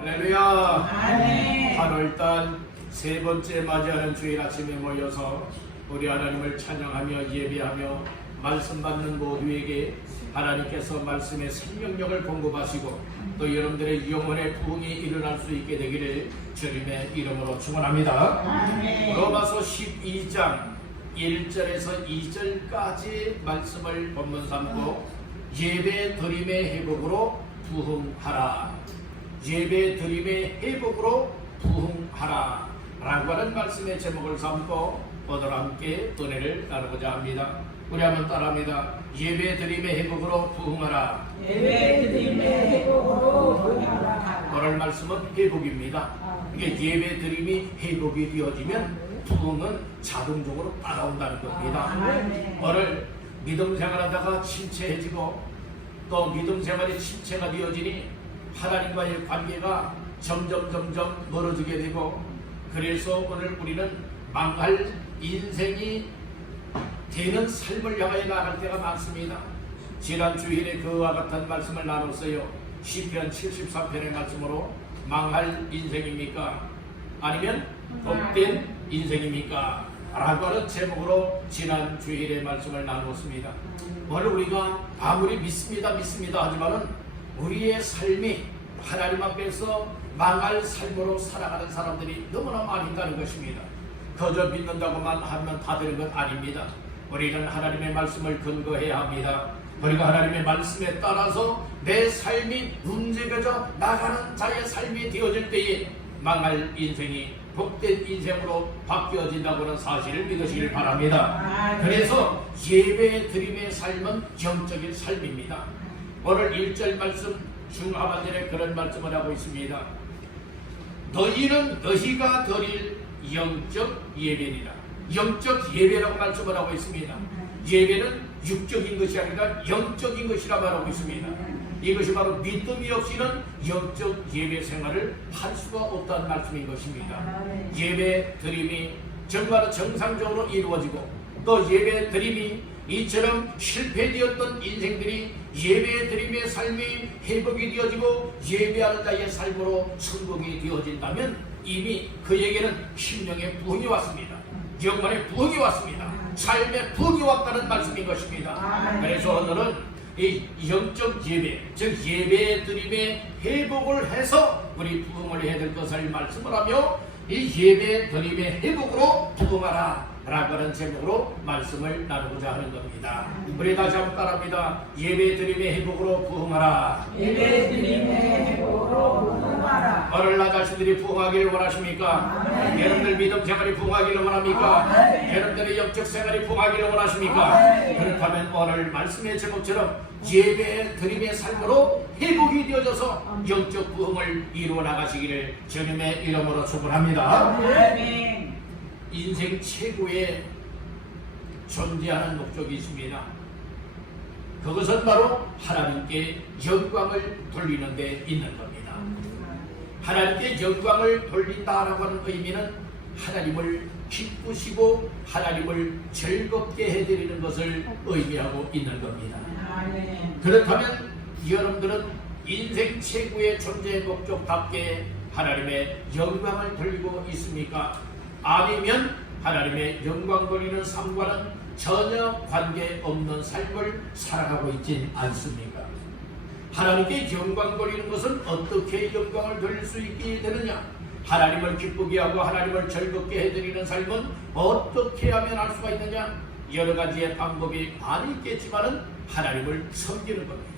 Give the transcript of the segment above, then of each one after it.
할렐루야. 아멘. 8월달 세 번째 맞이하는 주일 아침에 모여서 우리 하나님을 찬양하며 예배하며 말씀 받는 모두에게 하나님께서 말씀의 생명력을 공급하시고 또 여러분들의 영혼의 부흥이 일어날 수 있게 되기를 주님의 이름으로 축원합니다. 아멘. 로마서 12장 1절에서 2절까지 말씀을 본문 삼고 예배 드림의 회복으로 부흥하라, 예배 드림의 회복으로 부흥하라 라고 하는 말씀의 제목을 삼고 오늘 함께 은혜를 나누고자 합니다. 우리 한번 따라합니다. 예배 드림의 회복으로 부흥하라. 예배 드림의 회복으로 부흥하라. 오늘 말씀은 회복입니다. 이게 예배 드림이 회복이 되어지면 부흥은 자동적으로 따라온다는 겁니다. 오늘 믿음 생활하다가 침체해지고 또 믿음 생활이 침체가 되어지니 하나님과의 관계가 점점 멀어지게 되고, 그래서 오늘 우리는 망할 인생이 되는 삶을 향하여 나갈 때가 많습니다. 지난 주일에 그와 같은 말씀을 나눴어요. 시편 74편의 말씀으로 망할 인생입니까? 아니면 복된 인생입니까? 라고 하는 제목으로 지난 주일에 말씀을 나누었습니다. 오늘 우리가 아무리 믿습니다 하지만은 우리의 삶이 하나님 앞에서 망할 삶으로 살아가는 사람들이 너무나 많이 있다는 것입니다. 그저 믿는다고만 하면 다 되는 것 아닙니다. 우리는 하나님의 말씀을 근거해야 합니다. 그리고 하나님의 말씀에 따라서 내 삶이 움직여져 나가는 자의 삶이 되어질 때에 망할 인생이 복된 인생으로 바뀌어진다고는 사실을 믿으시길 바랍니다. 그래서 예배 드림의 삶은 영적인 삶입니다. 오늘 1절 말씀 중하반절에 그런 말씀을 하고 있습니다. 너희는 너희가 드릴 영적 예배니라. 영적 예배라고 말씀을 하고 있습니다. 예배는 육적인 것이 아니라 영적인 것이라 말하고 있습니다. 이것이 바로 믿음이 없이는 영적 예배 생활을 할 수가 없다는 말씀인 것입니다. 예배 드림이 정말 정상적으로 이루어지고 또 예배 드림이 이처럼 실패되었던 인생들이 예배 드림의 삶이 회복이 되어지고 예배하는 자의 삶으로 성공이 되어진다면 이미 그에게는 심령의 부흥이 왔습니다. 영혼의 부흥이 왔습니다. 삶의 부흥이 왔다는 말씀인 것입니다. 그래서 오늘은 이 영적 예배, 즉 예배 드림의 회복을 해서 우리 부흥을 해야 될 것을 말씀을 하며 이 예배 드림의 회복으로 부흥하라 라고 하는 제목으로 말씀을 나누고자 하는 겁니다. 우리 다시 한번 따라합니다. 예배 드림의 회복으로 부흥하라. 예배 드림의 회복으로 부흥하라. 오늘 나 자신들이 부흥하기를 원하십니까? 여러분들 믿음 생활이 부흥하기를 원합니까? 여러분들의 영적 생활이 부흥하기를 원하십니까? 그렇다면 오늘 말씀의 제목처럼 예배 드림의 삶으로 회복이 되어져서 영적 부흥을 이루어 나가시기를 주님의 이름으로 축원합니다. 인생 최고의 존재하는 목적이 있습니다. 그것은 바로 하나님께 영광을 돌리는 데 있는 겁니다. 하나님께 영광을 돌린다라고 하는 의미는 하나님을 기쁘시고 하나님을 즐겁게 해드리는 것을 의미하고 있는 겁니다. 그렇다면 여러분들은 인생 최고의 존재의 목적답게 하나님의 영광을 돌리고 있습니까? 아니면 하나님의 영광 돌리는 삶과는 전혀 관계없는 삶을 살아가고 있진 않습니까? 하나님께 영광 돌리는 것은 어떻게 영광을 돌릴 수 있게 되느냐? 하나님을 기쁘게 하고 하나님을 즐겁게 해드리는 삶은 어떻게 하면 할 수가 있느냐? 여러 가지의 방법이 많이 있겠지만은 하나님을 섬기는 겁니다.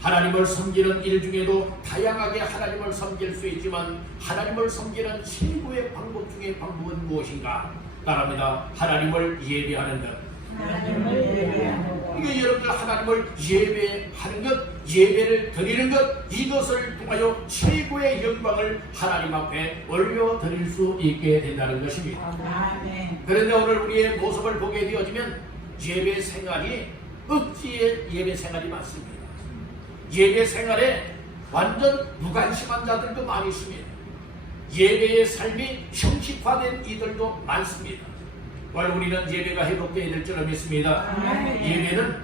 하나님을 섬기는 일 중에도 다양하게 하나님을 섬길 수 있지만 하나님을 섬기는 최고의 방법 중의 방법은 무엇인가? 따라합니다. 하나님을 예배하는 것. 이게 여러분들 하나님을 예배하는 것, 예배를 드리는 것, 이것을 통하여 최고의 영광을 하나님 앞에 올려드릴 수 있게 된다는 것입니다. 그런데 오늘 우리의 모습을 보게 되어지면 예배 생활이 억지의 예배 생활이 많습니다. 예배 생활에 완전 무관심한 자들도 많이 있습니다. 예배의 삶이 형식화된 이들도 많습니다. 오늘 우리는 예배가 회복되어야 될 줄 믿습니다. 예배는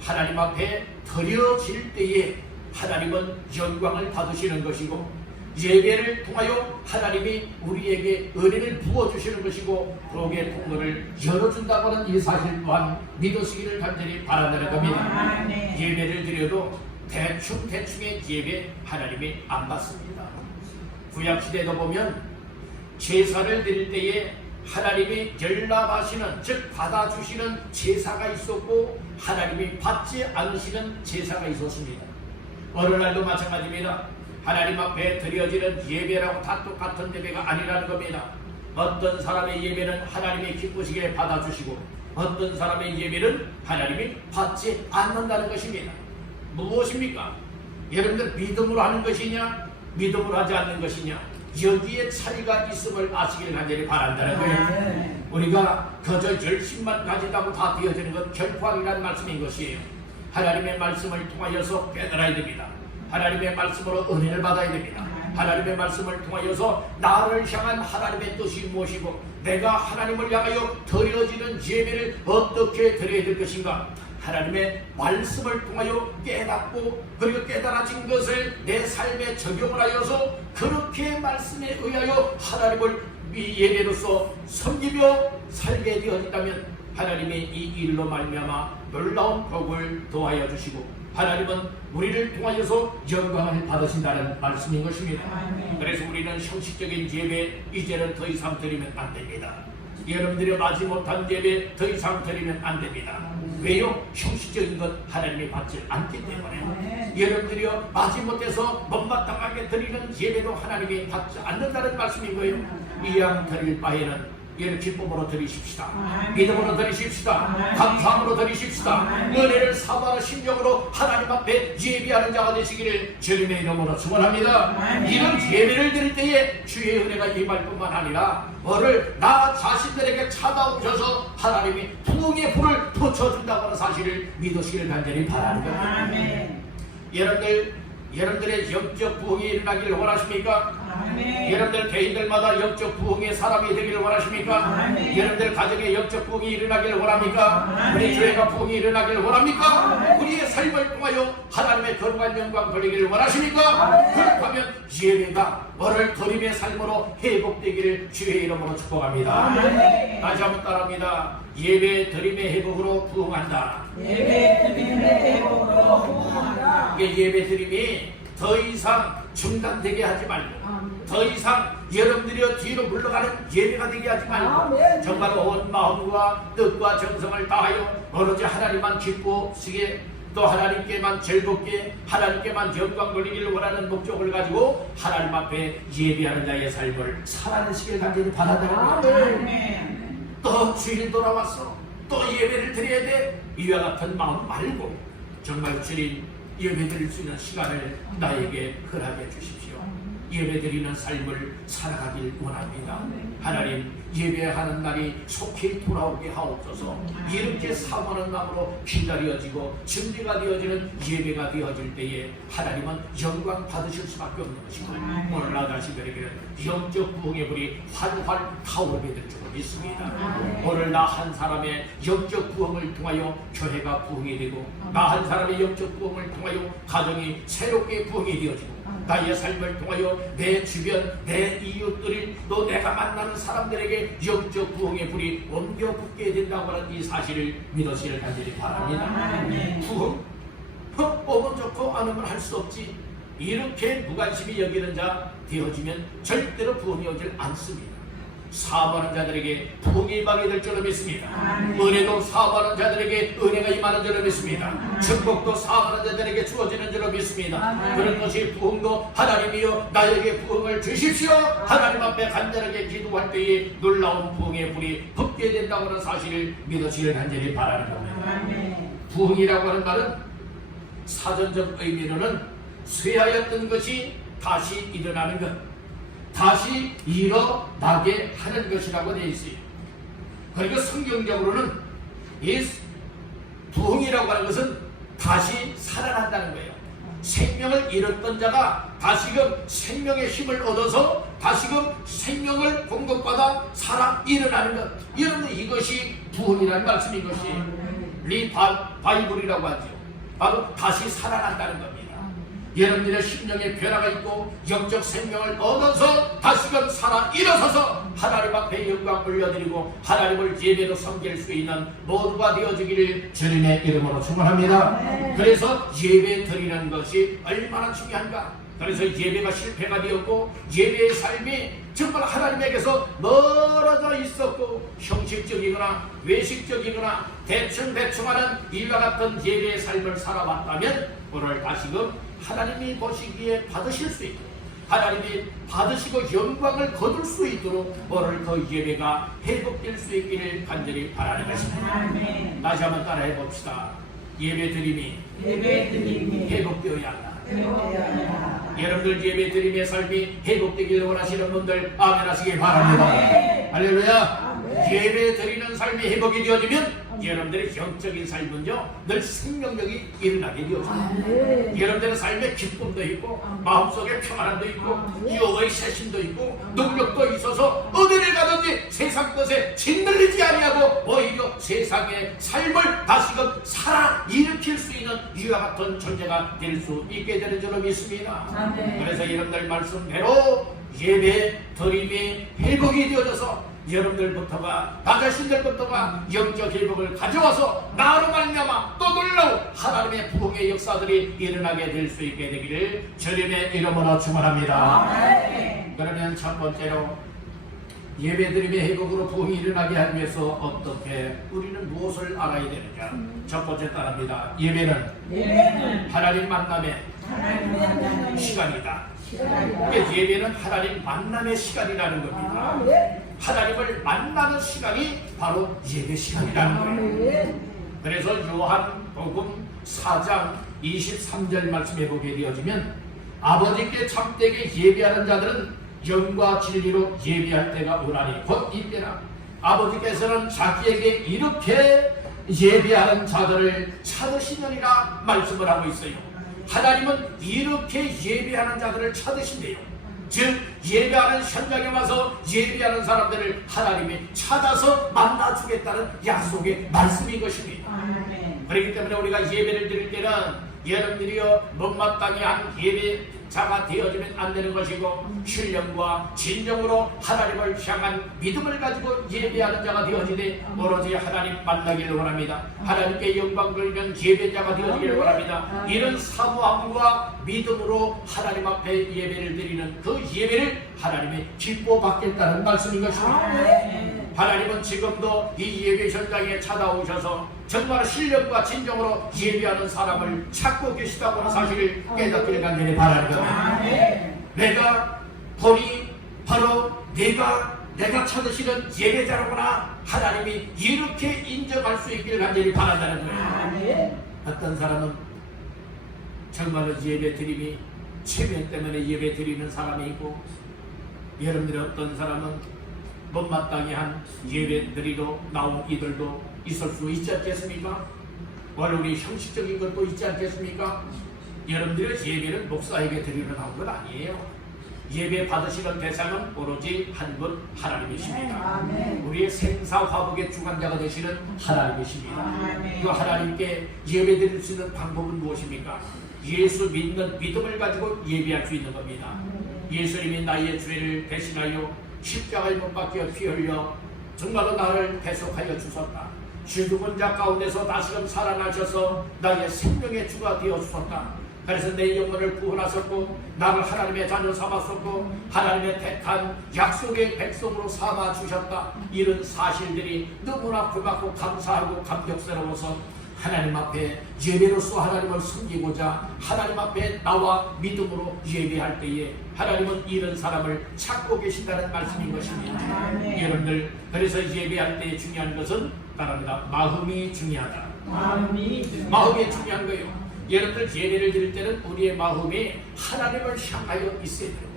하나님 앞에 드려질 때에 하나님은 영광을 받으시는 것이고 예배를 통하여 하나님이 우리에게 은혜를 부어주시는 것이고 복의 통로를 열어준다고 하는 이 사실 또한 믿으시기를 간절히 바란다는 겁니다. 예배를 드려도 대충의 예배 하나님이 안 받습니다. 구약시대도 보면 제사를 드릴 때에 하나님이 열납하시는, 즉 받아주시는 제사가 있었고 하나님이 받지 않으시는 제사가 있었습니다. 어느 날도 마찬가지입니다. 하나님 앞에 드려지는 예배라고 다 똑같은 예배가 아니라는 겁니다. 어떤 사람의 예배는 하나님이 기쁘시게 받아주시고 어떤 사람의 예배는 하나님이 받지 않는다는 것입니다. 무엇입니까? 여러분들 믿음으로 하는 것이냐 믿음으로 하지 않는 것이냐, 여기에 차이가 있음을 아시길 간절히 바란다는 거예요. 우리가 그저 열심만 가진다고 다 되어지는 것 결코 아니라는 말씀인 것이에요. 하나님의 말씀을 통하여서 깨달아야 됩니다. 하나님의 말씀으로 은혜를 받아야 됩니다. 하나님의 말씀을 통하여서 나를 향한 하나님의 뜻이 무엇이고 내가 하나님을 향하여 드려지는 예배를 어떻게 드려야 될 것인가, 하나님의 말씀을 통하여 깨닫고 그리고 깨달아진 것을 내 삶에 적용을 하여서 그렇게 말씀에 의하여 하나님을 예배로서 섬기며 살게 되어진다면 하나님의 이 일로 말미암아 놀라운 복을 도하여 주시고 하나님은 우리를 통하여서 영광을 받으신다는 말씀인 것입니다. 그래서 우리는 형식적인 예배 이제는 더 이상 드리면 안 됩니다. 여러분들이 마지 못한 예배 더 이상 드리면 안 됩니다. 왜요? 형식적인 것 하나님이 받지 않기 때문에. 여러분들이요 마지 못해서 못마땅하게 드리는 예배도 하나님이 받지 않는다는 말씀인 거예요. 이왕 드릴 바에는 이를 기쁨으로 드리십시다. 믿음으로 드리십시다. 감사함으로 드리십시다. 은혜를 사모하는 심령으로 하나님 앞에 예배하는 자가 되시기를 주님의 이름으로 축원합니다. 이런 예배를 드릴 때에 주의 은혜가 임할 뿐만 아니라 뭐를 나 자신들에게 찾아오셔서 하나님이 부흥의 불을 붙여준다고 하는 사실을 믿으시기를 간절히 바라는 겁니다. 여러분들의 영적 부흥이 일어나기를 원하십니까? 여러분들 개인들마다 영적 부흥의 사람이 되기를 원하십니까? 여러분들 가정의 영적 부흥이 일어나기를 원합니까? 우리 교회가 부흥이 일어나기를 원합니까? 우리의 삶을 통하여 하나님의 거룩한 영광 돌리기를 원하십니까? 그렇다면 예배가 너를 드림의 삶으로 회복되기를 주의 이름으로 축복합니다. 다시 한번 따라합니다. 예배 드림의 회복으로 부흥한다. 예배 드림의 회복으로 부흥한다. 예배 드림이 더 이상 중단되게 하지 말고 더 이상 여러분들이 뒤로 물러가는 예배가 되게 하지 말고 정말 온 마음과 뜻과 정성을 다하여 오로지 하나님만 기쁘시게 또 하나님께만 즐겁게 하나님께만 영광 돌리기를 원하는 목적을 가지고 하나님 앞에 예배하는 자의 삶을 살아내시길 간절히 바라더라고요. 또 주일 돌아왔어 또 예배를 드려야 돼, 이와 같은 마음 말고 정말 주님 예배드릴 수 있는 시간을 나에게 허락해 주십시오. 예배드리는 삶을 살아가길 원합니다. 하나님 예배하는 날이 속히 돌아오게 하옵소서. 이렇게 사모하는 마음으로 기다려지고 준비가 되어지는 예배가 되어질 때에 하나님은 영광 받으실 수밖에 없는 것이고 오늘 나가시들에게는 영적 부흥의 불이 활활 타오르게 될 줄을 믿습니다. 오늘 나 한 사람의 영적 부흥을 통하여 교회가 부흥이 되고 나 한 사람의 영적 부흥을 통하여 가정이 새롭게 부흥이 되어지고 나의 삶을 통하여 내 주변, 내 이웃들이 또 내가 만나는 사람들에게 영적 부흥의 불이 옮겨 붙게 된다고 하는 이 사실을 믿으시길 간절히 바랍니다. 부흥? 오면 좋고 안 오면 할 수 없지. 이렇게 무관심이 여기는 자 되어지면 절대로 부흥이 오질 않습니다. 사모하는 자들에게 부흥이 임하게 될 줄로 믿습니다. 은혜도 사모하는 자들에게 은혜가 임하는 줄로 믿습니다. 축복도 사모하는 자들에게 주어지는 줄로 믿습니다. 그런 것이 부흥도 하나님이여 나에게 부흥을 주십시오. 하나님 앞에 간절하게 기도할 때에 놀라운 부흥의 불이 붙게 된다고 하는 사실을 믿으시길 간절히 바라는 겁니다. 부흥이라고 하는 말은 사전적 의미로는 쇠하였던 것이 다시 일어나는 것, 다시 일어나게 하는 것이라고 되어 있어요. 그리고 성경적으로는 이 부흥이라고 하는 것은 다시 살아난다는 거예요. 생명을 잃었던 자가 다시금 생명의 힘을 얻어서 다시금 생명을 공급받아 살아 일어나는 것, 이것이 부흥이라는 말씀인 것이 리바이블이라고 하죠. 바로 다시 살아난다는 겁니다. 여러분들의 심령에 변화가 있고 영적 생명을 얻어서 다시금 살아 일어서서 하나님 앞에 영광 올려드리고 하나님을 예배로 섬길 수 있는 모두가 되어지기를 주님의 이름으로 축원합니다. 그래서 예배 드리는 것이 얼마나 중요한가. 그래서 예배가 실패가 되었고 예배의 삶이 정말 하나님에게서 멀어져 있었고 형식적이거나 외식적이거나 대충하는 이와 같은 예배의 삶을 살아왔다면 오늘 다시금 하나님이 보시기에 받으실 수 있도록 하나님이 받으시고 영광을 거둘 수 있도록 오늘 그 예배가 회복될 수 있기를 간절히 바라는 것입니다. 다시 한번 따라해 봅시다. 예배 드림이 회복되어야 한다. 여러분들 예배 드림의 삶이 회복되기를 원하시는 분들 아멘 하시기 바랍니다. 할렐루야. 예배 드리는 삶이 회복이 되어지면 여러분들의 영적인 삶은요 늘 생명력이 일어나게 되어집니다. 여러분들의 삶에 기쁨도 있고 마음속에 평안함도 있고 여호와의 세심도 있고 능력도 있어서 어디를 가든지 세상 것에 짓눌리지 아니하고 오히려 세상의 삶을 다시금 살아 일으킬 수 있는 이와 같은 존재가 될 수 있게 되는 줄로 믿습니다. 그래서 여러분들 말씀대로 예배 드림이 회복이 되어져서 여러분들부터가 나 자신들부터가 영적 회복을 가져와서 나로 말미암아 또 놀라운 하나님의 부흥의 역사들이 일어나게 될 수 있게 되기를 주님의 이름으로 축원합니다. 그러면 첫 번째로 예배드림의 회복으로 부흥이 일어나게 하기 위해서 어떻게 우리는 무엇을 알아야 되느냐. 첫 번째 따라합니다. 예배는 하나님 만남의 시간이다. 예배는 하나님 만남의 시간이라는 겁니다. 하나님을 만나는 시간이 바로 예배 시간이라는 거예요. 그래서 요한복음 4장 23절 말씀해 보게 되어지면 아버지께 참되게 예배하는 자들은 영과 진리로 예배할 때가 오나니 곧 이때라. 아버지께서는 자기에게 이렇게 예배하는 자들을 찾으시느니라 말씀을 하고 있어요. 하나님은 이렇게 예배하는 자들을 찾으신대요. 즉 예배하는 현장에 와서 예배하는 사람들을 하나님이 찾아서 만나주겠다는 약속의 말씀인 것입니다. 그렇기 때문에 우리가 예배를 드릴 때는 여러분들이여 못마땅히 한 예배자가 되어지면 안 되는 것이고 신령과 진정으로 하나님을 향한 믿음을 가지고 예배하는 자가 되어지되 오로지 하나님 만나기를 원합니다. 하나님께 영광 돌리는 예배자가 되어지기를 원합니다. 이런 사모함과 믿음으로 하나님 앞에 예배를 드리는 그 예배를 하나님이 기뻐 받겠다는 말씀인 것입니다. 하나님은 지금도 이 예배 현장에 찾아오셔서 정말 신령과 진정으로 예배하는 사람을 찾고 계시다고 하는 사실을 깨닫기를 간절히 바라는 겁니다. 내가 보니 바로 내가 찾으시는 예배자로구나. 하나님이 이렇게 인정할 수 있기를 간절히 바란다는 거예요. 어떤 사람은 정말로 예배 드림이 체면 때문에 예배 드리는 사람이 있고 여러분들의 어떤 사람은 못마땅히 한 예배 드리러 나온 이들도 있을 수 있지 않겠습니까? 원래 우리 형식적인 것도 있지 않겠습니까? 여러분들의 예배는 목사에게 드리러 나온 건 아니에요. 예배 받으시는 대상은 오로지 한 분 하나님이십니다. 우리의 생사화복의 주관자가 되시는 하나님이십니다. 이 하나님께 예배 드릴 수 있는 방법은 무엇입니까? 예수 믿는 믿음을 가지고 예배할 수 있는 겁니다. 예수님이 나의 죄를 대신하여 십자가에 못 박혀 피 흘려 정말로 나를 대속하여 주셨다. 죽은 자 가운데서 다시금 살아나셔서 나의 생명의 주가 되어 주셨다. 그래서 내 영혼을 구원하셨고 나를 하나님의 자녀 삼았었고 하나님의 택한 약속의 백성으로 삼아 주셨다. 이런 사실들이 너무나 고맙고 감사하고 감격스러워서 하나님 앞에 예배로서 하나님을 섬기고자 하나님 앞에 나와 믿음으로 예배할 때에 하나님은 이런 사람을 찾고 계신다는 말씀인 것입니다. 여러분들 그래서 예배할 때 중요한 것은 따릅니다. 마음이 중요하다. 마음이 중요한 거예요. 여러분들 예배를 드릴 때는 우리의 마음이 하나님을 향하여 있어야 돼요.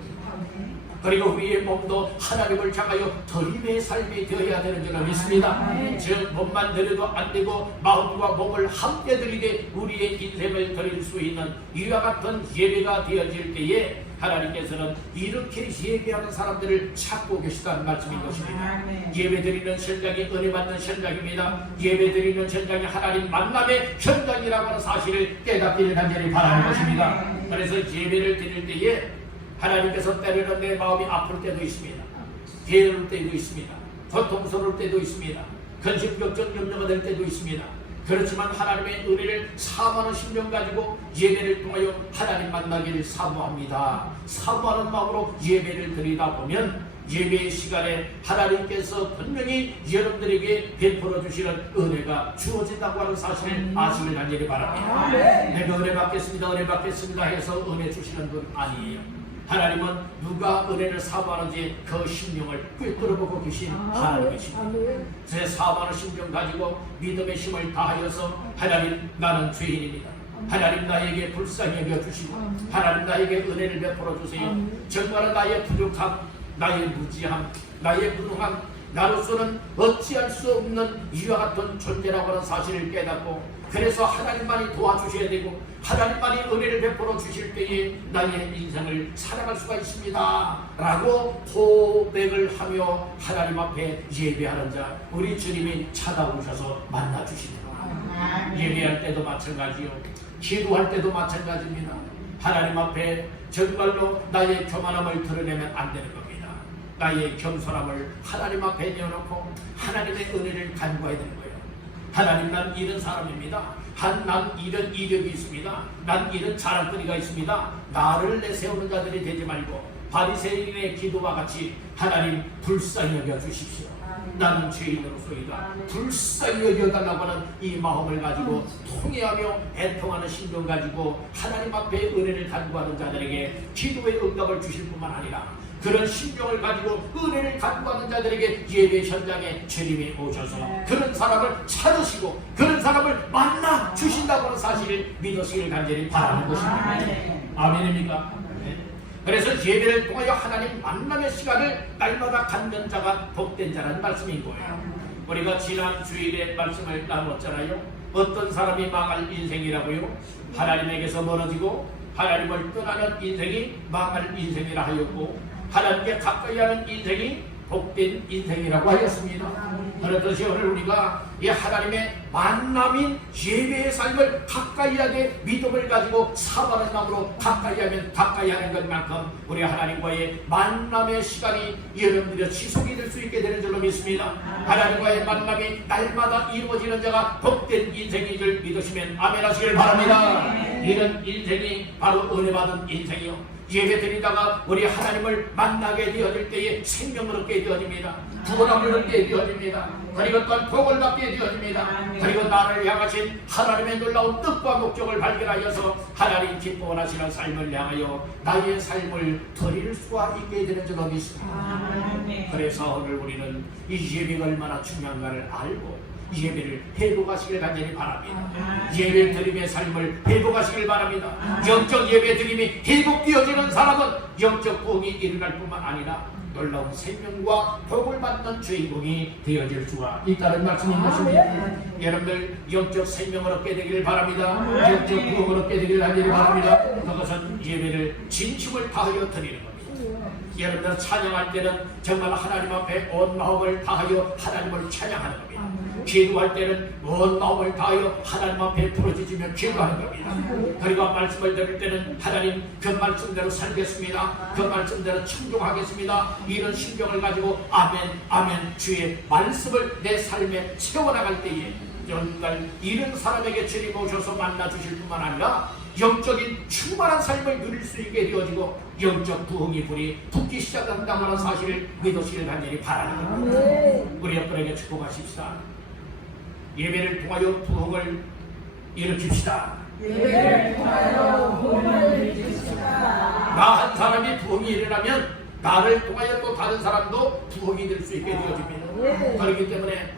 그리고 우리의 몸도 하나님을 향하여 드림의 삶이 되어야 되는 줄 믿습니다. 즉 몸만 드려도 안 되고 마음과 몸을 함께 드리되 우리의 인생을 드릴 수 있는 이와 같은 예배가 되어질 때에 하나님께서는 이렇게 예배하는 사람들을 찾고 계시다는 말씀인 것입니다. 예배 드리는 현장이 은혜 받는 현장입니다. 예배 드리는 현장이 하나님 만남의 현장이라고 하는 사실을 깨닫기를 간절히 바라는 것입니다. 그래서 예배를 드릴 때에 하나님께서 때로는 내 마음이 아플 때도 있습니다. 게으를 때도 있습니다. 고통스러울 때도 있습니다. 근심걱정 염려가 될 때도 있습니다. 그렇지만 하나님의 은혜를 사모하는 심령 가지고 예배를 통하여 하나님 만나기를 사모합니다. 사모하는 마음으로 예배를 드리다 보면 예배의 시간에 하나님께서 분명히 여러분들에게 베풀어 주시는 은혜가 주어진다고 하는 사실을 아시길 간절히 바랍니다. 내가 은혜 받겠습니다, 은혜 받겠습니다 해서 은혜 주시는 분 아니에요. 하나님은 누가 은혜를 사모하는지 그 심령을 꿰뚫어보고 계신 하나님이십니다. 제 사모하는 심령 가지고 믿음의 힘을 다하여서 하나님 나는 죄인입니다. 하나님 나에게 불쌍히 여겨주시고 하나님 나에게 은혜를 베풀어 주세요. 정말 나의 부족함, 나의 무지함, 나의 무능함, 나로서는 어찌할 수 없는 이와 같은 존재라고 하는 사실을 깨닫고 그래서 하나님만이 도와주셔야 되고 하나님만이 은혜를 베풀어 주실 때에 나의 인생을 살아갈 수가 있습니다 라고 고백을 하며 하나님 앞에 예배하는 자 우리 주님이 찾아오셔서 만나주십니다. 예배할 때도 마찬가지요, 기도할 때도 마찬가지입니다. 하나님 앞에 정말로 나의 교만함을 드러내면 안 되는 겁니다. 나의 겸손함을 하나님 앞에 내어놓고 하나님의 은혜를 간구해야 되는 거예요. 하나님, 난 이런 사람입니다. 난 이런 이력이 있습니다. 난 이런 자랑거리가 있습니다. 나를 내세우는 자들이 되지 말고 바리새인의 기도와 같이 하나님 불쌍히 여겨 주십시오. 나는 죄인으로서이다. 불쌍히 여겨달라고 하는 이 마음을 가지고 통회하며 애통하는 심정 가지고 하나님 앞에 은혜를 간구하는 자들에게 기도의 응답을 주실 뿐만 아니라 그런 심정을 가지고 은혜를 간구하는 자들에게 예배 현장에 주님이 오셔서 그런 사람을 찾으시고 그런 사람을 만나 주신다고 하는 사실을 믿으시길 간절히 바라는 것입니다. 아멘입니까? 그래서 예배를 통하여 하나님 만남의 시간을 날마다 갖는 자가 복된 자라는 말씀인 거예요. 우리가 지난 주일에 말씀을 나눴잖아요. 어떤 사람이 망할 인생이라고요? 하나님에게서 멀어지고 하나님을 떠나는 인생이 망할 인생이라 하였고 하나님께 가까이 하는 인생이 복된 인생이라고 하였습니다. 그렇듯이 오늘 우리가 이 하나님의 만남인 예배의 삶을 가까이 하게 믿음을 가지고 사모하는 마음으로 가까이 하면 가까이 하는 것만큼 우리 하나님과의 만남의 시간이 여러분들의 지속이 될 수 있게 되는 줄로 믿습니다. 하나님과의 만남이 날마다 이루어지는 자가 복된 인생인 줄 믿으시면 아멘 하시길 바랍니다. 이런 인생이 바로 은혜 받은 인생이요, 예배 드리다가 우리 하나님을 만나게 되어질 때에 생명을 얻게 되어집니다. 구원함을 얻게 되어집니다. 그리고 또한 복을 받게 되어집니다. 그리고 나를 향하신 하나님의 놀라운 뜻과 목적을 발견하여서 하나님 기뻐하시는 삶을 향하여 나의 삶을 드릴 수가 있게 되는 줄로 믿습니다. 그래서 오늘 우리는 이 예배가 얼마나 중요한가를 알고 예배를 회복하시길 간절히 바랍니다. 예배 드림의 삶을 회복하시길 바랍니다. 영적 예배 드림이 회복되어지는 사람은 영적 부흥이 일어날 뿐만 아니라 놀라운 생명과 복을 받는 주인공이 되어질 수가 있다는 말씀인 것입니다. 여러분들 영적 생명을 얻게 되기를 바랍니다. 영적 부흥을 얻게 되기를 간절히 바랍니다. 그것은 예배를 진심을 다하여 드리는 겁니다. 여러분들 찬양할 때는 정말 하나님 앞에 온 마음을 다하여 하나님을 찬양하는 겁니다. 기도할 때는 온 마음을 다하여 하나님 앞에 부르짖으며 기도하는 겁니다. 그리고 말씀을 들을 때는 하나님 그 말씀대로 살겠습니다. 그 말씀대로 충종하겠습니다. 이런 심정을 가지고 아멘 아멘 주의 말씀을 내 삶에 채워나갈 때에 여러분들 이런 사람에게 주님 오셔서 만나주실 뿐만 아니라 영적인 충만한 삶을 누릴 수 있게 되어지고 영적 부흥이 불이 붙기 시작한다는 하는 사실을 믿으시길 간절히 바라는 겁니다. 우리 옆분에게 축복하십시다. 예배를 통하여 부흥을 일으킵시다. 예배를 통하여 부흥을 일으킵시다. 나 한 사람이 부흥이 일어나면 나를 통하여 또 다른 사람도 부흥이 될 수 있게 되어집니다. 그렇기 때문에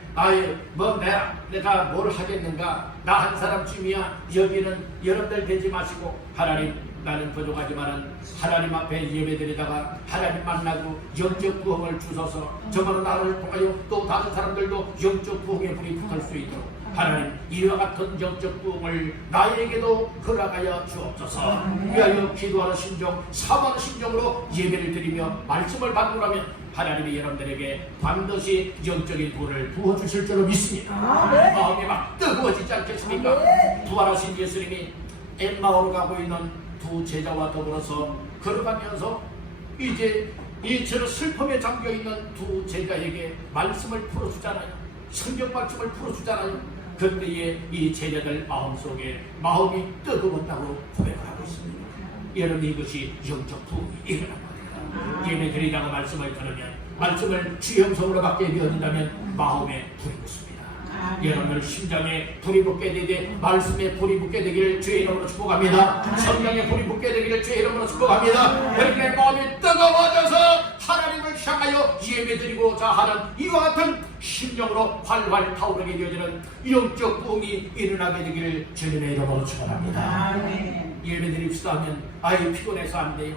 내가 뭘 하겠는가, 나 한 사람쯤이야, 여기는 여러분들 되지 마시고 하나님 나는 부족하지만은 하나님 앞에 예배드리다가 하나님 만나고 영적 부흥을 주셔서 정말로 나를 통하여 또 다른 사람들도 영적 부흥의 불이 붙을 수 있도록 하나님 이와 같은 영적 부흥을 나에게도 허락하여 주옵소서. 위하여 기도하는 심정, 사모하는 심정으로 예배를 드리며 말씀을 받노라면 하나님이 여러분들에게 반드시 영적인 불을 부어주실 줄로 믿습니다. 마음이 막 뜨거워지지 않겠습니까? 부활하신 예수님이 엠마오로 가고 있는 두 제자와 더불어서 걸어가면서 이제 이처럼 슬픔에 잠겨있는 두 제자에게 말씀을 풀어주잖아요. 성경 말씀을 풀어주잖아요. 그때에 이 제자들 마음속에 마음이 뜨거웠다고 고백을 하고 있습니다. 여러분, 이것이 영적 부흥이 일어난 겁니다. 얘네들이라고 말씀을 들으면, 말씀을 주형성으로 받게 되어진다면 마음에 불이 붙습니다. 여러분들 심장에 불이 붙게 되되 말씀에 불이 붙게 되기를 주의 이름으로 축복합니다. 성령에 불이 붙게 되기를 주의 이름으로 축복합니다. 여러분의 마음이 뜨거워져서 하나님을 향하여 예배드리고자 하는 이와 같은 심령으로 활활 타오르게 되어지는 영적 부흥이 일어나게 되기를 주님의 이름으로 축복합니다. 예배드립시다 하면 아이 피곤해서 안 돼요.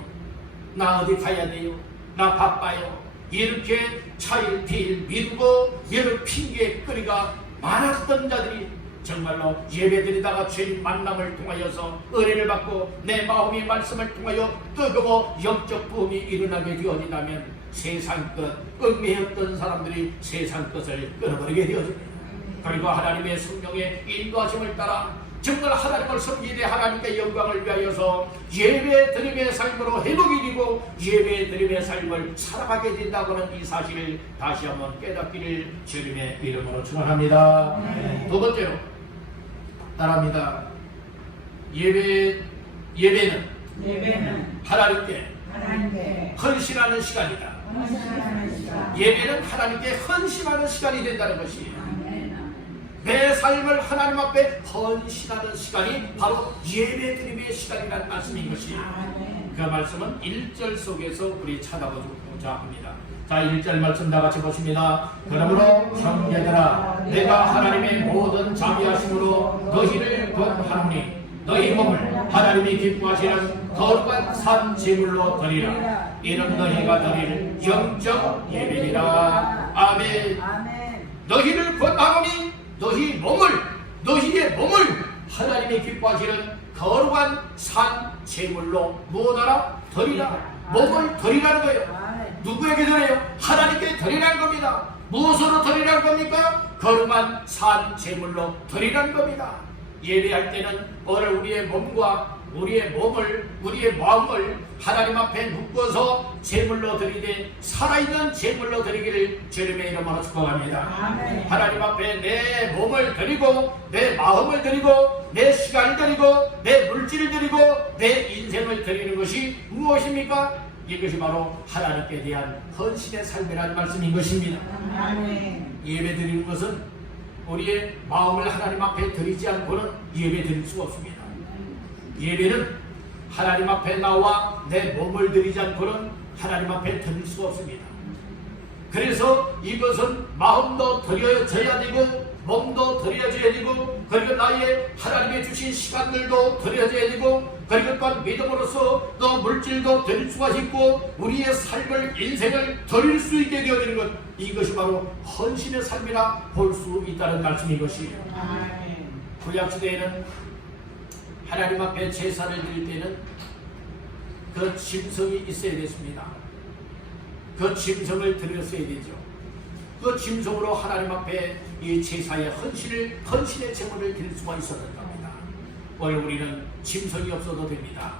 나 어디 가야 돼요. 나 바빠요. 이렇게 차일피일 미루고 여러 핑계거리가 많았던 자들이 정말로 예배드리다가 주님 만남을 통하여서 은혜를 받고 내 마음이 말씀을 통하여 뜨거워 영적 부흥이 일어나게 되어진다면 세상 끝, 얽매였던 사람들이 세상 끝을 끊어버리게 되어집니다. 그리고 하나님의 성령의 인도하심을 따라 정말 하나님을 섬기되 하나님께 영광을 위하여서 예배드림의 삶으로 회복이 되고 예배드림의 삶을 살아가게 된다고는 이 사실을 다시 한번 깨닫기를 주님의 이름으로 축원합니다. 두 번째로 따라합니다. 예배는 하나님께 헌신하는 시간이다. 예배는 하나님께 헌신하는 시간이 된다는 것이에요. 내 삶을 하나님 앞에 헌신하는 시간이 바로 예배드림의 시간이라는 말씀인 것이에요. 그 말씀은 1절 속에서 우리 찾아보자 합니다. 자, 1절 말씀 다 같이 보십니다. 그러므로 형제들아, 내가 하나님의 모든 자비하심으로 너희를 권하노니 너희 몸을 하나님이 기뻐하시는 거룩한 산 제물로 드리라. 이는 너희가 드릴 영적 예배니라. 아멘. 너희를 권하노니 너희의 몸을 하나님이 기뻐하시는 거룩한 산 제물로 무엇하라? 드리라. 몸을 드리라는 거예요. 누구에게 드려요? 하나님께 드리라는 겁니다. 무엇으로 드리라는 겁니까? 거룩한 산 제물로 드리라는 겁니다. 예배할 때는 오늘 우리의 몸과 우리의 몸을, 우리의 마음을 하나님 앞에 묶어서 제물로 드리되 살아있는 제물로 드리기를 주님의 이름으로 축복합니다. 하나님 앞에 내 몸을 드리고 내 마음을 드리고 내 시간을 드리고 내 물질을 드리고 내 인생을 드리는 것이 무엇입니까? 이것이 바로 하나님께 대한 헌신의 삶이라는 말씀인 것입니다. 예배 드리는 것은 우리의 마음을 하나님 앞에 드리지 않고는 예배 드릴 수가 없습니다. 예배는 하나님 앞에 나와 내 몸을 드리지 않고는 하나님 앞에 드릴 수가 없습니다. 그래서 이것은 마음도 드려져야 되고 몸도 드려져야 되고 그리고 나의 하나님의 주신 시간들도 드려져야 되고 그리고 또한 믿음으로써 또 물질도 드릴 수가 있고 우리의 삶을 인생을 드릴 수 있게 되어지는 것, 이것이 바로 헌신의 삶이라 볼 수 있다는 말씀인 것이에요. 구약시대에는 하나님 앞에 제사를 드릴 때는 그 짐승이 있어야 됐습니다. 그 짐승을 드렸어야 되죠. 그 짐승으로 하나님 앞에 이 제사의 헌신의 제물을 드릴 수가 있었던 겁니다. 오늘 우리는 짐승이 없어도 됩니다.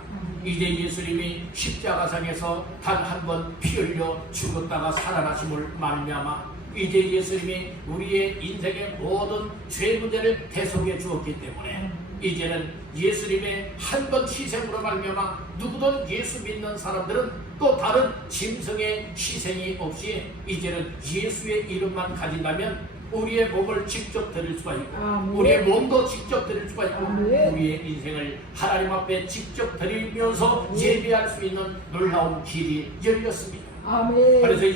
이제 예수님이 십자가상에서 단 한 번 피 흘려 죽었다가 살아나심을 말미암아 이제 예수님이 우리의 인생의 모든 죄 문제를 대속해 주었기 때문에 이제는 예수님의 한 번 희생으로 말미암아 누구든 예수 믿는 사람들은 또 다른 짐승의 희생이 없이 이제는 예수의 이름만 가진다면 우리의 몸을 직접 드릴 수가 있고 우리의 몸도 직접 드릴 수가 있고 우리의 인생을 하나님 앞에 직접 드리면서 예배할 수 있는 놀라운 길이 열렸습니다. 그래서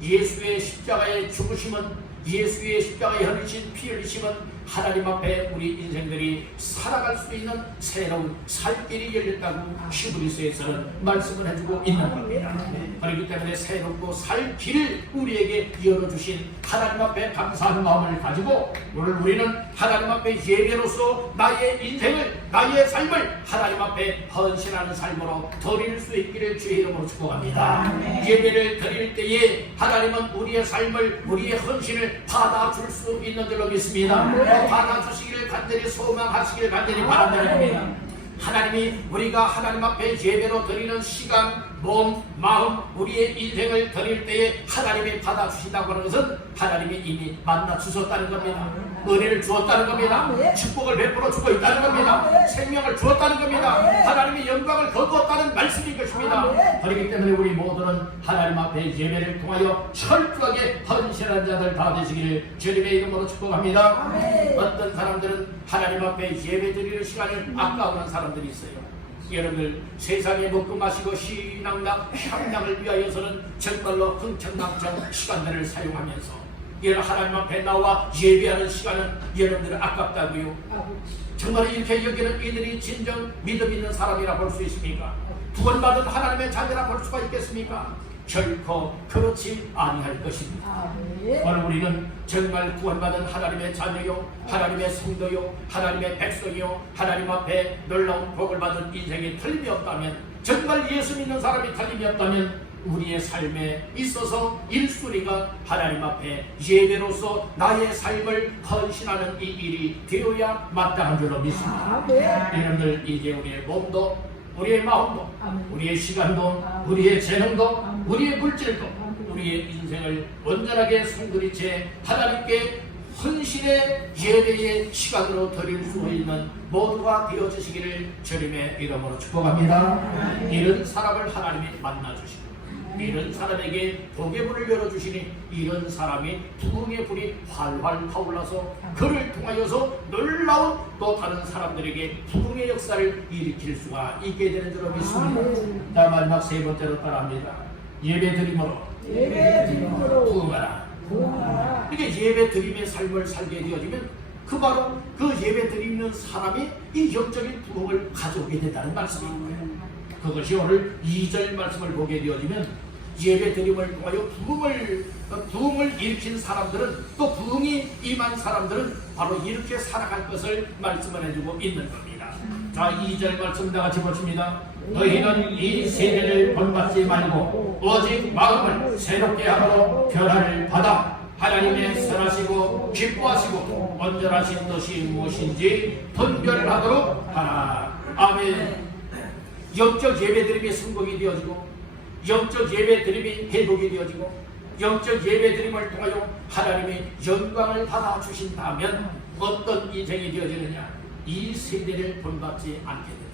예수의 십자가의 죽으심은 예수의 십자가에 흘리신 피 흘리심은 하나님 앞에 우리 인생들이 살아갈 수 있는 새로운 살 길이 열렸다고 히브리서에서는 말씀을 해주고 있는 겁니다. 그렇기 때문에 새롭고 살 길을 우리에게 열어주신 하나님 앞에 감사하는 마음을 가지고 오늘 우리는 하나님 앞에 예배로서 나의 인생을 나의 삶을 하나님 앞에 헌신하는 삶으로 드릴 수 있기를 주의 이름으로 축복합니다. 예배를 드릴 때에 하나님은 우리의 삶을 우리의 헌신을 받아줄 수 있는 줄로 믿습니다. 받아주시기를 간절히 소망하시기를 간절히 바란다는 겁니다. 하나님이 우리가 하나님 앞에 예배로 드리는 시간, 몸, 마음, 우리의 인생을 드릴 때에 하나님이 받아주신다고 하는 것은 하나님이 이미 만나주셨다는 겁니다. 은혜를 주었다는 겁니다. 축복을 베풀어 주고 있다는 겁니다. 생명을 주었다는 겁니다. 하나님의 영광을 거두었다는 말씀인 것입니다. 그렇기 때문에 우리 모두는 하나님 앞에 예배를 통하여 철저하게 헌신한 자들 다 되시기를 주님의 이름으로 축복합니다. 어떤 사람들은 하나님 앞에 예배 드리는 시간을 아까워하는 사람들이 있어요. 여러분들 세상에 먹고 마시고 신앙락 향락을 위하여서는 정말로 흥청망청 시간들을 사용하면서 여러분 하나님 앞에 나와 예배하는 시간은 여러분들 아깝다고요. 정말 이렇게 여기는 이들이 진정 믿음 있는 사람이라 볼 수 있습니까? 구원받은 하나님의 자녀라 볼 수가 있겠습니까? 결코 그렇지 아니할 것입니다. 오늘 우리는 정말 구원받은 하나님의 자녀요, 하나님의 성도요, 하나님의 백성이요, 하나님 앞에 놀라운 복을 받은 인생이 틀림이 없다면, 정말 예수 믿는 사람이 틀림이 없다면 우리의 삶에 있어서 1순위가 하나님 앞에 예배로서 나의 삶을 헌신하는 이 일이 되어야 마땅한 줄로 믿습니다. 여러분들 이제 우리의 몸도 우리의 마음도 우리의 시간도 우리의 재능도 우리의 물질도 우리의 인생을 온전하게 송두리째 하나님께 헌신의 예배의 시간으로 드릴 수 있는 모두가 되어주시기를 주님의 이름으로 축복합니다. 이런 사람을 하나님이 만나주시고 이런 사람에게 복의 문을 열어주시니 이런 사람이 부흥의 불이 활활 타올라서 그를 통하여서 놀라운 또 다른 사람들에게 부흥의 역사를 일으킬 수가 있게 되는 줄로 믿습니다. 자, 마지막 세 번째로 따라합니다. 예배 드림으로 부흥하라. 이게 예배 드림의 삶을 살게 되어지면 그 바로 그 예배 드리는 사람이 이 영적인 부흥을 가져오게 된다는 말씀입니다. 그것이 오늘 2절 말씀을 보게 되어지면 예배 드림을 통하여 부흥을 일으킨 사람들은 또 부흥이 임한 사람들은 바로 이렇게 살아갈 것을 말씀을 해주고 있는 겁니다. 자, 2절 말씀 다 같이 보십니다. 너희는 이 세대를 본받지 말고 오직 마음을 새롭게 함으로 변화를 받아 하나님의 선하시고 기뻐하시고 온전하신 것이 무엇인지 분별하도록 하라. 아멘. 영적 예배 드림이 성공이 되어지고 영적 예배 드림이 회복이 되어지고 영적 예배 드림을 통하여 하나님의 영광을 받아 주신다면 어떤 인생이 되어지느냐? 이 세대를 본받지 않게 된다.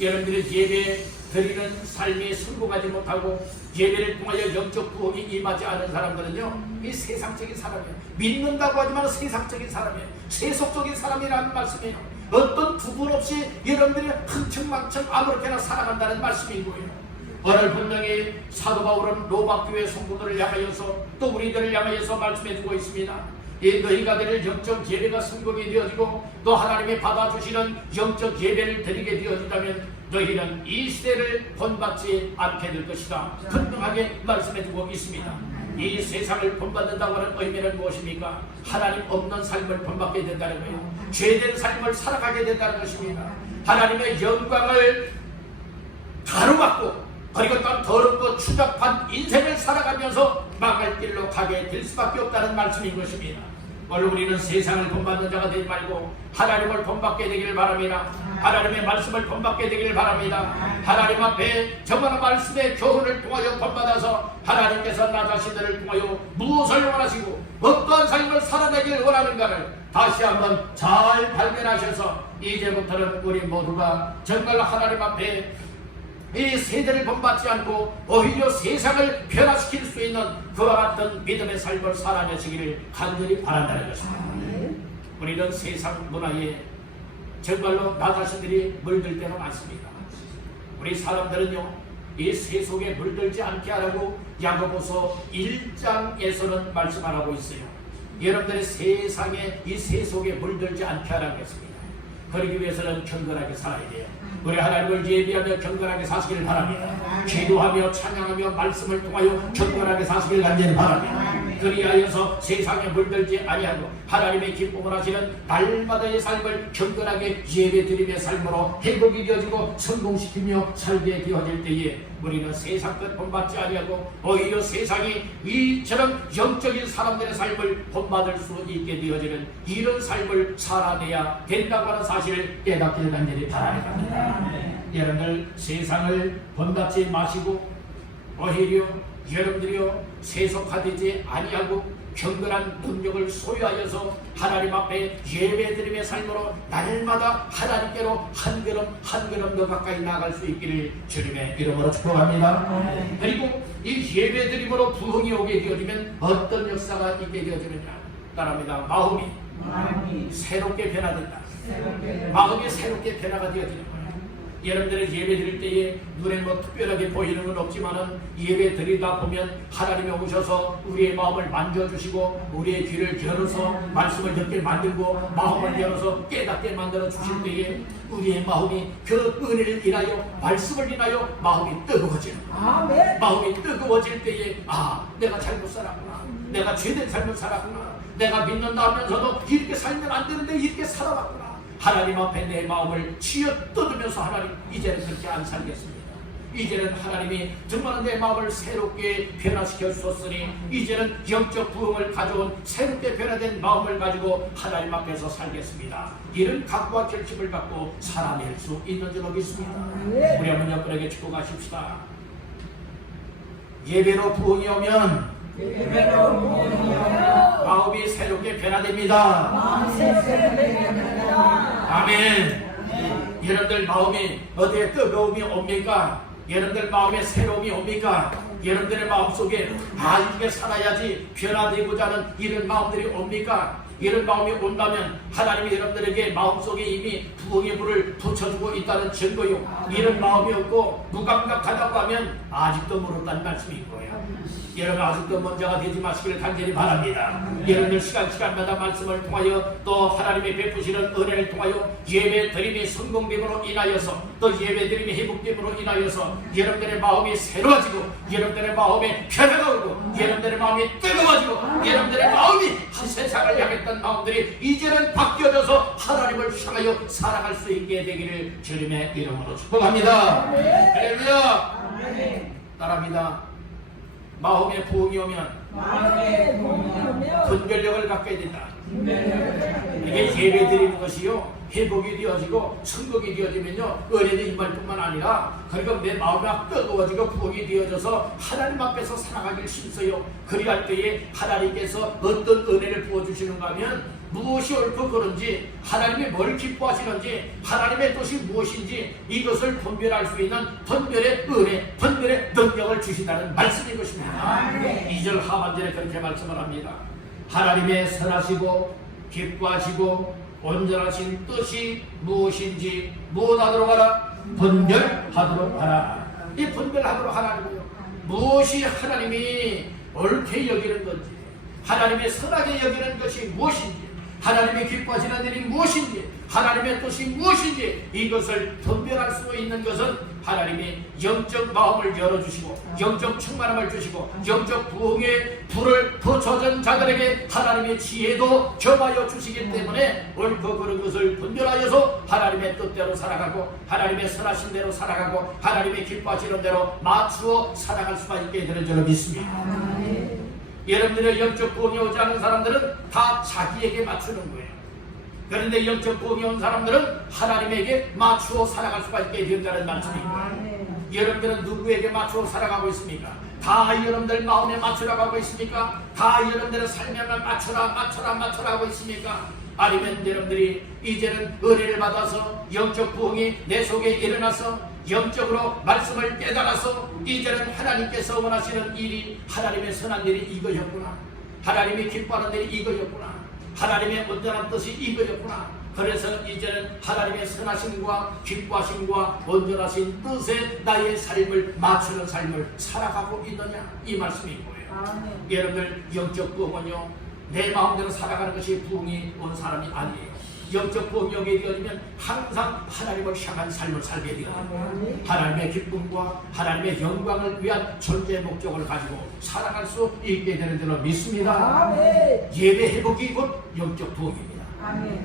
여러분들의 예배 드리는 삶이 성공하지 못하고 예배를 통하여 영적 부흥이 임하지 않은 사람들은요, 이 세상적인 사람이에요. 믿는다고 하지만 세상적인 사람이에요. 세속적인 사람이라는 말씀이에요. 어떤 구분 없이 여러분들이 흥청망청 아무렇게나 살아간다는 말씀인 거예요. 오늘 분명히 사도 바울은 로마 교회 성도들을 향하여서 또 우리들을 향하여서 말씀해주고 있습니다. 이 너희가 드릴 영적 예배가 성공이 되어지고 또 하나님이 받아주시는 영적 예배를 드리게 되어진다면 너희는 이 시대를 본받지 않게 될 것이다. 분명하게 말씀해주고 있습니다. 이 세상을 본받는다고 하는 의미는 무엇입니까? 하나님 없는 삶을 본받게 된다는 거예요. 죄된 삶을 살아가게 된다는 것입니다. 하나님의 영광을 가로막고 그리고 또 더럽고 추잡한 인생을 살아가면서 망할 길로 가게 될 수밖에 없다는 말씀인 것입니다. 오늘 우리는 세상을 본받는 자가 되지 말고 하나님을 본받게 되기를 바랍니다. 하나님의 말씀을 본받게 되기를 바랍니다. 하나님 앞에 정말 말씀의 교훈을 통하여 본받아서 하나님께서 나 자신들을 통하여 무엇을 원하시고 어떠한 삶을 살아내기를 원하는가를 다시 한번 잘 발견하셔서 이제부터는 우리 모두가 정말 하나님 앞에 이 세대를 본받지 않고 오히려 세상을 변화시킬 수 있는 그와 같은 믿음의 삶을 살아내시기를 간절히 바란다는 것입니다. 우리는 세상 문화에 정말로 나 자신들이 물들 때가 많습니다. 우리 사람들은요, 이 세속에 물들지 않게 하라고 야고보서 1장에서는 말씀하고 있어요. 여러분들이 세상에 이 세속에 물들지 않게 하라고 했습니다. 그러기 위해서는 경건하게 살아야 돼요. 우리 하나님을 예비하며 경건하게 사시기를 바랍니다. 기도하며 찬양하며 말씀을 통하여 경건하게 사시기를 간절히 바랍니다. 그리하여서 세상에 물들지 아니하고 하나님의 기쁨을 하시는 날마다의 삶을 경건하게 예배드림의 삶으로 회복이 되어지고 성공시키며 살게 되어질 때에 우리는 세상 것 본받지 아니하고 오히려 세상이 이처럼 영적인 사람들의 삶을 본받을 수 있게 되어지는 이런 삶을 살아내야 된다고 하는 사실을 깨닫게 간절히 바랍니다. 여러분들 세상을 본받지 마시고 오히려 여러분들이요 세속화되지 아니하고 경건한 능력을 소유하여서 하나님 앞에 예배드림의 삶으로 날마다 하나님께로 한 걸음 한 걸음 더 가까이 나아갈 수 있기를 주님의 이름으로 축복합니다. 그리고 이 예배드림으로 부흥이 오게 되어지면 어떤 역사가 있게 되어지느냐 따라합니다. 마음이 새롭게 변화된다. 마음이 새롭게 변화가 되어지는 거예요. 여러분들의 예배 드릴 때에 눈에 뭐 특별하게 보이는 건 없지만은 예배 드리다 보면 하나님이 오셔서 우리의 마음을 만져주시고 우리의 귀를 열어서 말씀을 듣게 만들고 마음을 열어서 깨닫게 만들어 주실 때에 우리의 마음이 그 은혜를 인하여 말씀을 인하여 마음이 뜨거워지는 거예요. 마음이 뜨거워질 때에 내가 잘못 살았구나, 내가 죄된 삶을 살았구나, 내가 믿는다 하면서도 이렇게 살면 안 되는데 이렇게 살아왔구나. 하나님 앞에 내 마음을 쥐어뜯으면서 하나님 이제는 그렇게 안 살겠습니다. 이제는 하나님이 정말 내 마음을 새롭게 변화시켜 주었으니 이제는 영적 부흥을 가져온 새롭게 변화된 마음을 가지고 하나님 앞에서 살겠습니다. 이런 각오와 결심을 갖고 살아낼 수 있는 줄 믿습니다. 우리 한번 옆분에게 축복하십시다. 예배로 부흥이 오면 마음이 새롭게 변화됩니다. 아멘. 여러분들 마음이 어디에 뜨거움이 옵니까? 여러분들 마음에 새로움이 옵니까? 여러분들의 마음속에 이렇게 살아야지 변화되고자 하는 이런 마음들이 옵니까? 이런 마음이 온다면 하나님이 여러분들에게 마음속에 이미 부흥의 불을 붙여주고 있다는 증거요. 이런 마음이 없고 무감각하다고 하면 아직도 모른다는 말씀인 거예요. 여러분 아직도 먼저가 되지 마시기를 간절히 바랍니다. 여러분들 시간마다 말씀을 통하여 또 하나님의 베푸시는 은혜를 통하여 예배 드림이 성공됨으로 인하여서 또 예배 드림이 회복됨으로 인하여서 여러분들의 마음이 새로워지고 여러분들의 마음에 변화가 오고 여러분들의 마음이 뜨거워지고 여러분들의 마음이 세상을 향했던 마음들이 이제는 바뀌어져서 하나님을 향하여 살아갈 수 있게 되기를 주님의 이름으로 축복합니다. 할렐루야. 따라합니다. 마음의 부흥이 오면 분별력을 갖게 된다. 이게 예배 드리는 것이요 회복이 되어지고 천국이 되어지면요 은혜는 임할 뿐만 아니라 그리고 내 마음이 뜨거워지고 부흥이 되어져서 하나님 앞에서 살아가길 힘써요. 그리할 때에 하나님께서 어떤 은혜를 부어주시는가 하면 무엇이 옳고 그른지 하나님이 뭘 기뻐하시는지 하나님의 뜻이 무엇인지 이것을 분별할 수 있는 분별의 은혜, 분별의 능력을 주신다는 말씀인 것입니다. 2절 하반절에 그렇게 말씀을 합니다. 하나님의 선하시고 기뻐하시고 온전하신 뜻이 무엇인지 무엇하도록 하라? 분별하도록 하라. 이 분별하도록 하라는거요. 무엇이 하나님이 옳게 여기는 건지 하나님이 선하게 여기는 것이 무엇인지 하나님이 기뻐하시는 일이 무엇인지 하나님의 뜻이 무엇인지 이것을 분별할 수 있는 것은 하나님이 영적 마음을 열어주시고 영적 충만함을 주시고 영적 부흥의 불을 붙여준 자들에게 하나님의 지혜도 겸하여 주시기 때문에 옳고 그른 것을 분별하여서 하나님의 뜻대로 살아가고 하나님의 선하신 대로 살아가고 하나님의 기뻐하시는 대로 맞추어 살아갈 수가 있게 되는 줄로 믿습니다. 여러분들의 영적 부흥이 오지 않은 사람들은 다 자기에게 맞추는 거예요. 그런데 영적 부흥이 온 사람들은 하나님에게 맞추어 살아갈 수가 있게 된다는 말씀인 거예요. 여러분들은 누구에게 맞추어 살아가고 있습니까? 다 여러분들 마음에 맞추라고 하고 있습니까? 다 여러분들의 삶에만 맞추라 하고 있습니까? 아니면 여러분들이 이제는 은혜를 받아서 영적 부흥이 내 속에 일어나서 영적으로 말씀을 깨달아서 이제는 하나님께서 원하시는 일이 하나님의 선한 일이 이거였구나, 하나님이 기뻐하는 일이 이거였구나, 하나님의 온전한 뜻이 이거였구나. 그래서 이제는 하나님의 선하심과 기뻐하심과 온전하신 뜻에 나의 삶을 맞추는 삶을 살아가고 있느냐 이 말씀인 거예요. 여러분들 영적 부흥은요 내 마음대로 살아가는 것이 부흥이 온 사람이 아니에요. 영적 부흥이 오게 되어지면 항상 하나님을 향한 삶을 살게 되어집니다. 하나님의 기쁨과 하나님의 영광을 위한 존재 목적을 가지고 살아갈 수 있게 되는 줄로 믿습니다. 예배 회복이 곧 영적 부흥입니다.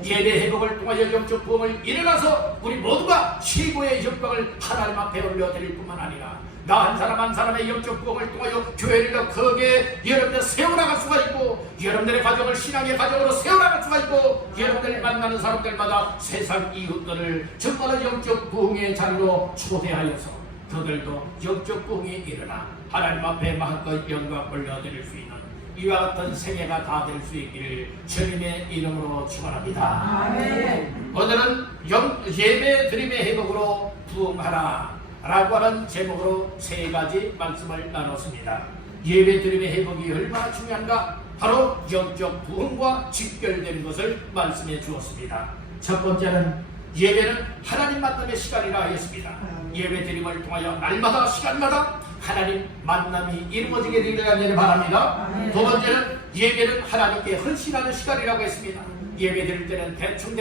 예배 회복을 통하여 영적 부흥을 일어나서 우리 모두가 최고의 영광을 하나님 앞에 올려드릴 뿐만 아니라 나 한 사람 한 사람의 영적 부흥을 통하여 교회를 더 크게 여러분들 세워나갈 수가 있고, 여러분들의 가정을 신앙의 가정으로 세워나갈 수가 있고, 여러분들이 만나는 사람들마다 세상 이웃들을 정말로 영적 부흥의 자리로 초대하여서 그들도 영적 부흥이 일어나 하나님 앞에 마음껏 영광 올려드릴 수 있는 이와 같은 생애가 다 될 수 있기를 주님의 이름으로 축원합니다. 오늘은 예배 드림의 회복으로 부흥하라 라고 하는 제목으로 세 가지 말씀을 나눴습니다. 예배 드림의 회복이 얼마나 중요한가? 바로 영적 부흥과 직결된 것을 말씀해 주었습니다. 첫 번째는 예배는 하나님 만남의 시간이라 하였습니다. 예배 드림을 통하여 날마다 시간마다 하나님 만남이 이루어지게 되기를 바랍니다. 두 번째는 예배는 하나님께 헌신하는 시간이라고 했습니다. 예배 드릴 때는 대충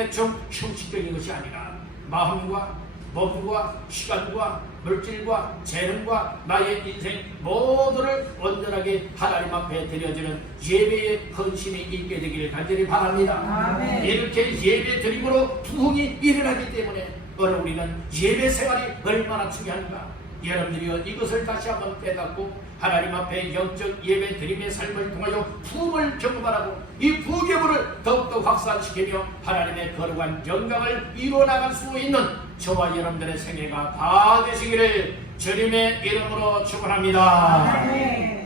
형식적인 것이 아니라 마음과 몸과 시간과 물질과 재능과 나의 인생 모두를 온전하게 하나님 앞에 드려지는 예배의 헌신이 있게 되기를 간절히 바랍니다. 이렇게 예배 드림으로 부흥이 일어나기 때문에 오늘 우리는 예배 생활이 얼마나 중요한가, 여러분들이여 이것을 다시 한번 깨닫고 하나님 앞에 영적 예배 드림의 삶을 통하여 부흥을 경험하라고 이 부흥의 더욱더 확산시키며 하나님의 거룩한 영광을 이루어나갈 수 있는 저와 여러분들의 생애가 다 되시기를 주님의 이름으로 축원합니다.